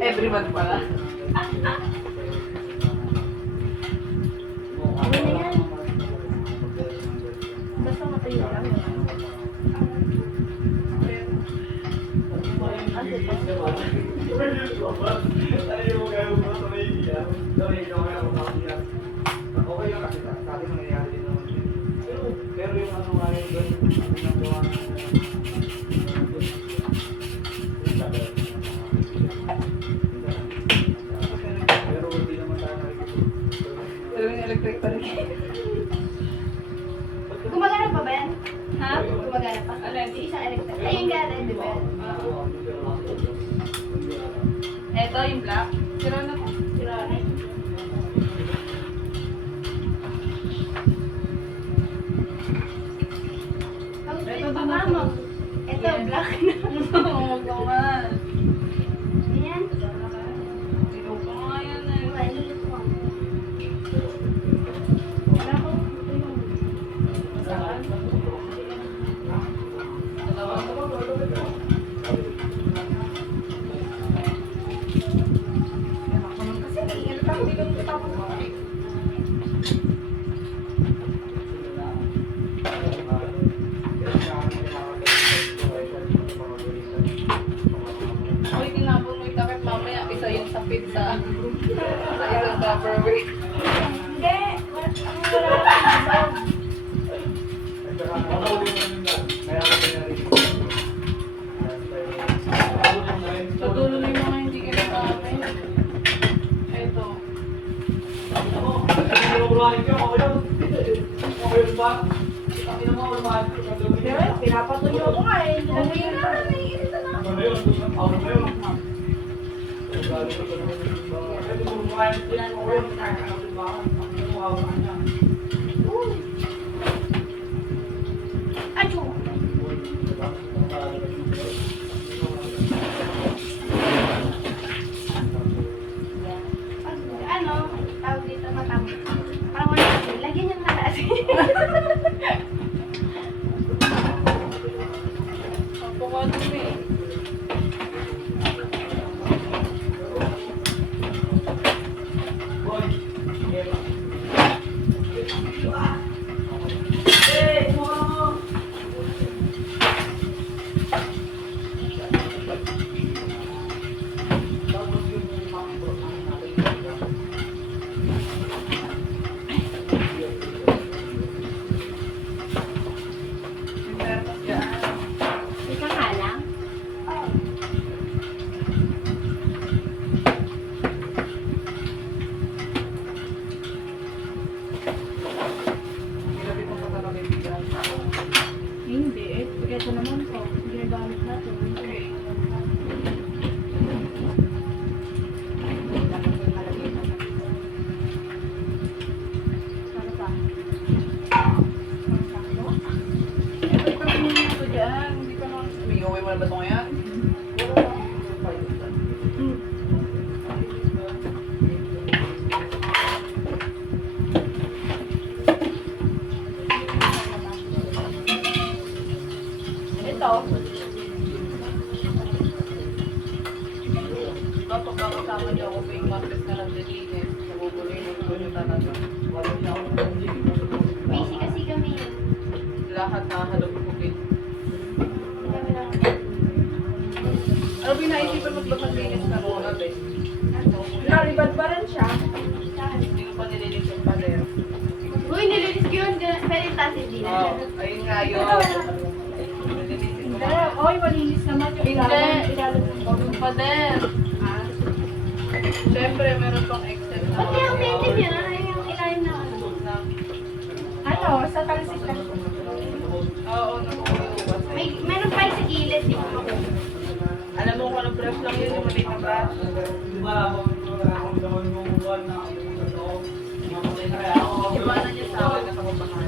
Every month pala. Ano na yan? Basta matayo lang yun. Okay lang kasi sa atin nangyayari din naman. Pero yung ano nga yun doon, ang ginagawa na pero hindi naman tayo nakikita. Pero yung electric pa rin. Gumagana pa ba yan? Ha? Gumagana pa? Ano yung isang electric? Ay, yung gana, di ba? Eto, yung black. Sira na po. Sira na yun. Ito doon Mama, ako. ito, black na. Oo, gawan. Ayan. Ikaw pa nga yan eh. Wala, ito ko. Wala ko. Ito yung... Saan? Dalawa. Kasi naiingat ako, hindi ko tapos mo. Uy, tinapon mo yung takip mamaya. Isa yung sa pizza. Sa isang Tupperware. Hindi. Wala lang. Sa dulo na yung mga hindi kinakamay. Eto. Pinapatuloy ako nga eh. Okay na, naiinit na. Acho. Ano, tawag dito matapos. Parang wala kasi. Lagyan niya na kasi. Avocado eh. Ika nga lang. Hindi, ito naman po. Ginagamit natin. Ano pa? Ito pa rin yung ito dyan. Hindi ka naman. May uwi mo na ba ito ngayon? Ito. Kapag kakasama niyo ako, may matres na lang dilinis. Nabubuloy mo ko yung talaga. Busy kasi kami. Lahat na halugugin. Kami lang. Ano binaisipan mo ba maglinis na mo, abe? Naribad pa rin siya. Hindi ko pa nilinis yung pader. Uy, nililis ko yun. Pwede tasin din. Oo, ayun nga yun. Nilinisin ko. Hindi, oy, malinis naman yung Hindi. ilalim ng Yung pader. Siyempre, meron pang excess na Ba't yung painted yun? Ano yung ilalim na ano? Ano, sa talsik lang. Oo, nakukuha. Meron pa yung sa gilid. Di ko Alam mo kung anong brush lang yun, yung maliit na brush. Iwanan niya sa akin na kapabahan.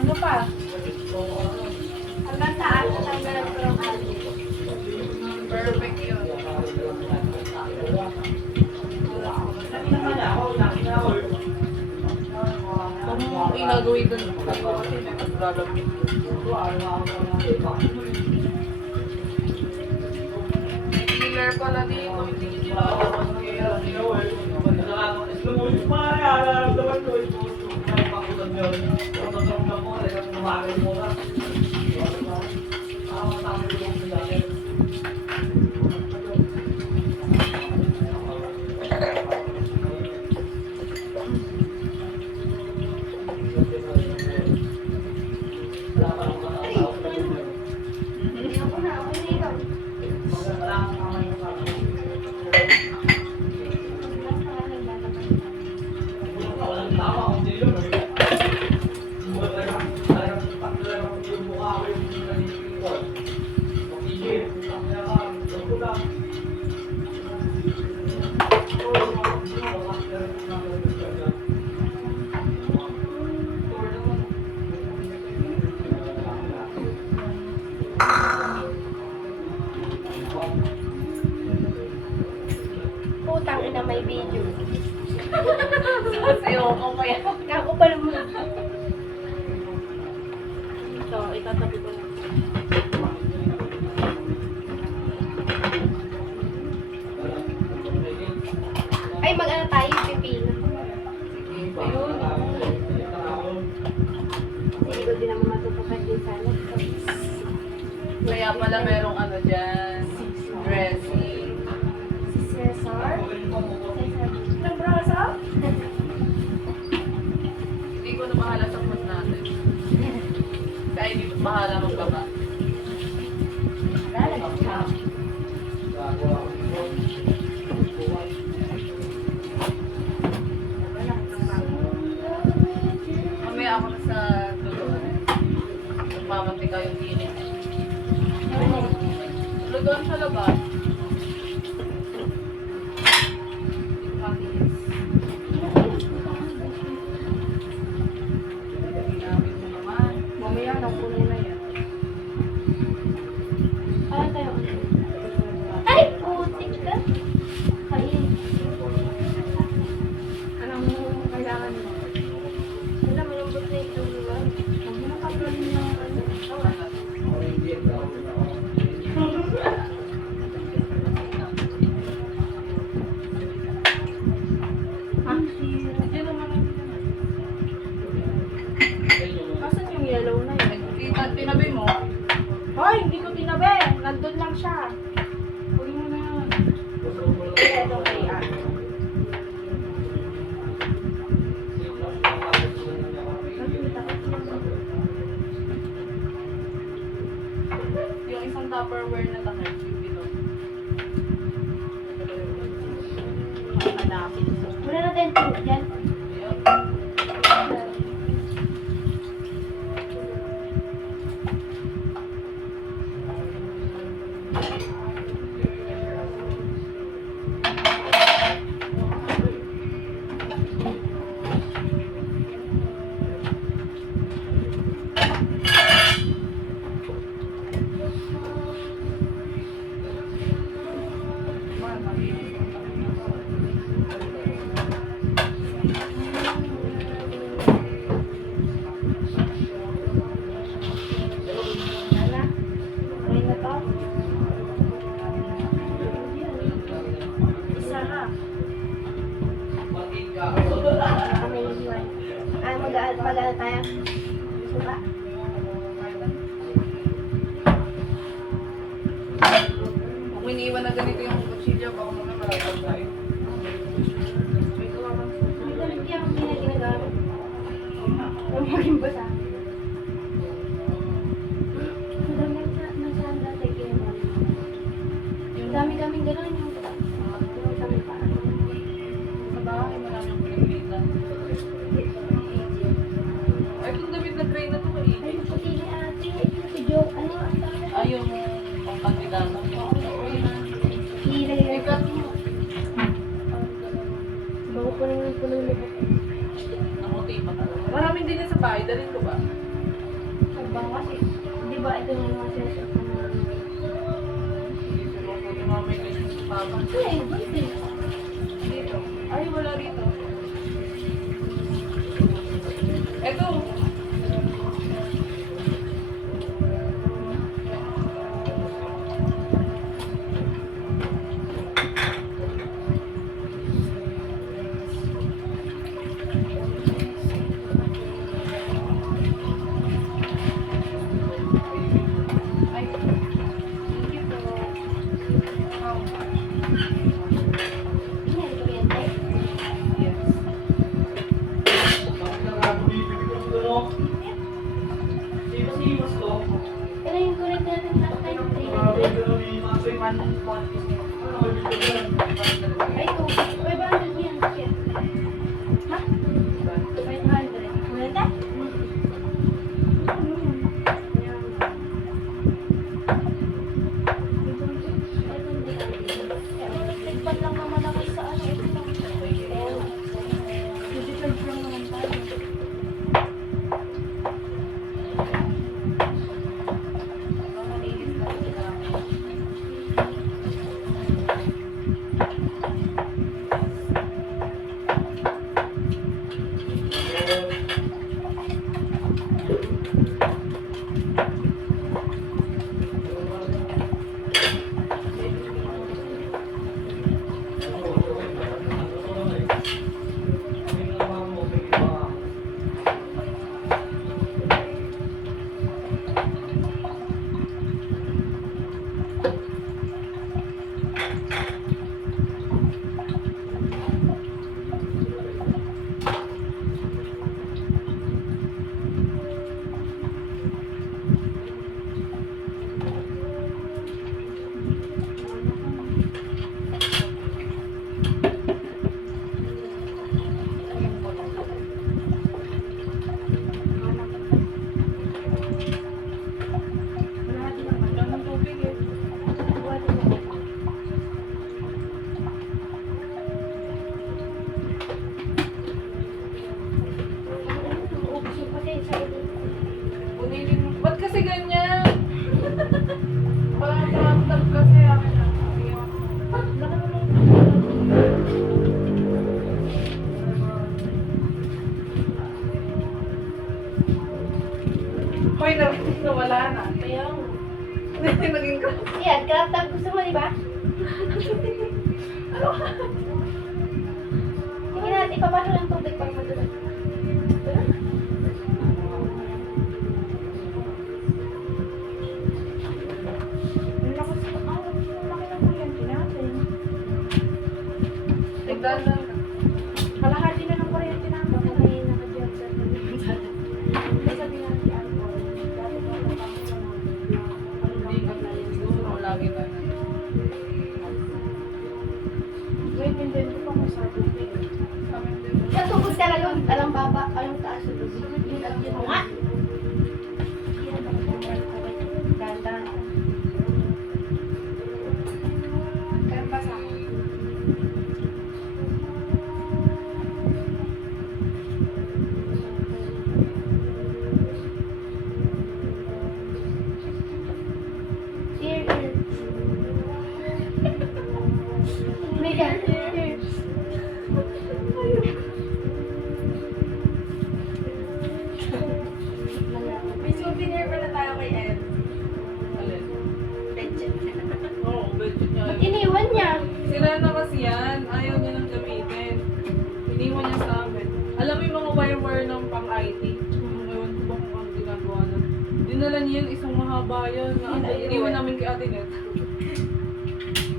Ano pa? Hanggang saan? Hanggang ko lang Perfect yun. Kung inagawin doon kayo kasi may maglalapit. care pala dito. Hindi nyo nilalaman Hindi ako na, ako na ikaw. Putang ina, may video. Kasi ako kaya. Ako pa naman. Ito, itatabi ko na. Ay, mag-ano tayo, pipino. Ayun. Hindi ko din naman matutupad din sana. Kaya pala merong ano dyan. Dressing. Si Cesar? Cesar. Nabrasa? Hindi ko na bahala sa food natin. Kaya hindi ko bahala magbaba. Lalagay ka. Mamaya ako na sa lutuan. Magmamantika yung init. Lutuan sa labas. Matiis. Ginamit mo naman. Mamaya na puno na yan. Ano tayo? Ay, putik ka. Ay, Anong kailangan mo? wala, malambot na ito. Huwag mo na kaplin yung ano. Ah, yun naman ang Asan yung yellow na yun? Tinabi mo. Hoy, hindi ko tinabi. Nandun lang siya. Huwag mo na yun. Ito kay Anne. Yung isang Tupperware na takip. Yung Hanapin ko. Wala na tayong tint dyan. Ana? Okay na to? Isa ha. Amazing. Ah, mag-ano tayo? Suka. Kung iniiwan na ganito yung kutsilyo, baka mga malatag tayo. May gawa kang Ang damit yung ginagamit. Ang maging basa. Madami nasaan dati kayo. Ang dami-daming gano'n yung kami pa. sa bahay, maraming pinagpitan. Ay, kung damit na gray na to, Ay, kainin. puti ni ate. Si Joe. Ano ang tawag? Ay, yung pangkandidano. Ilagay Ikat ko. mo. Bago po naman puno lubot. Namuti pa talaga. Maraming din yan sa bahay. Dalhin ko ba? Sabang kasi. Di ba ito yung mga session ko na. Hindi siguro ko tumamay ganyan sa papa. Ay, bunti. Dito. Ay, wala dito. Eto. How much? Yan, kuryente. Yes. Bakit nakakabibig ko ito, no? Simas to. Pero yung kuryente natin last time, 300. Nakakabibig ko ni Maxwell. 140. Ano nakakabibig ko yan? Ay, 500 yan. Ha? 500. Kuryente? Nagpan lang naman ako sa ano. Nag-charge lang naman tayo. Malinis lang sila. Malahati lang. Wala ng tubig eh. Ubus yung pati sa ito. Bunilin mo. Ba't kasi ganyan? Parang trap kasi akin na. Hoy, nawala na. Kaya, Naging ka. yan, crop top gusto mo, di ba? Sige natin, ipapasok ng tubig pag matulog. Ang lakas ang laki ng kuryente natin. Tignan lang. Kalahati na ng kuryente natin. Baka may naka-jet set. Sabi nga si Alcohol, dati ko lang Hindi ka na yun. Siguro lagi ka na. wait, and then ko pa kung sabi ko eh. Sa amin din. Sa tubig talaga, alang baba, alang taas sa tubig. Yun at yun nga. Dahan-dahan ako. Kaya pa sa akin. Here, here. Mega, here. May souvenir pa na tayo kay Ed. Alin? Budget. Oo, budget niya. Ba't iniwan niya? Sira na kasi yan. Ayaw niya nang gamitin. Iniwan niya sa amin. Alam mo yung mga wire-wire ng pang-IT? Ewan ko ba kung ang ginagawa na. Dinala niya yung isang mahaba yan. Iniwan namin kay Ate Net.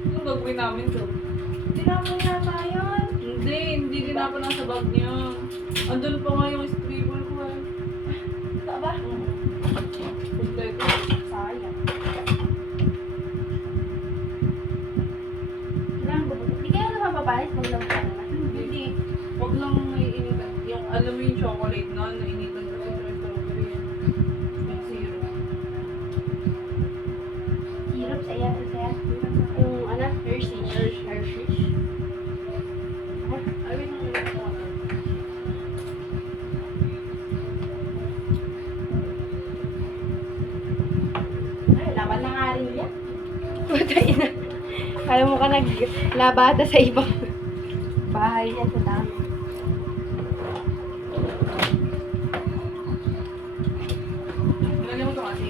Anong gagawin namin to? Tinapon na tayo. Hindi dinapa na sa bag niya. Andun pa nga yung scribble ko eh. Ito ba? Kompleto. Sayang. Kailangan ko ba? Hindi kayo naman papalit kung lang ka na. Hindi. Huwag lang naiinitan. Yung, alam mo yung chocolate na, nainitan kasi sa strawberry yan. Yung syrup. Hirap sa iya, yung ano? Hershey. Hershey. Ay, wait lang ulit ako. Ay, laban na nga rin yan. Putay na. Kala mo ka naglabada sa ibang bahay yan sa dami. Nilagyan mo ito kasi.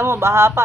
Kita mo, baha pa.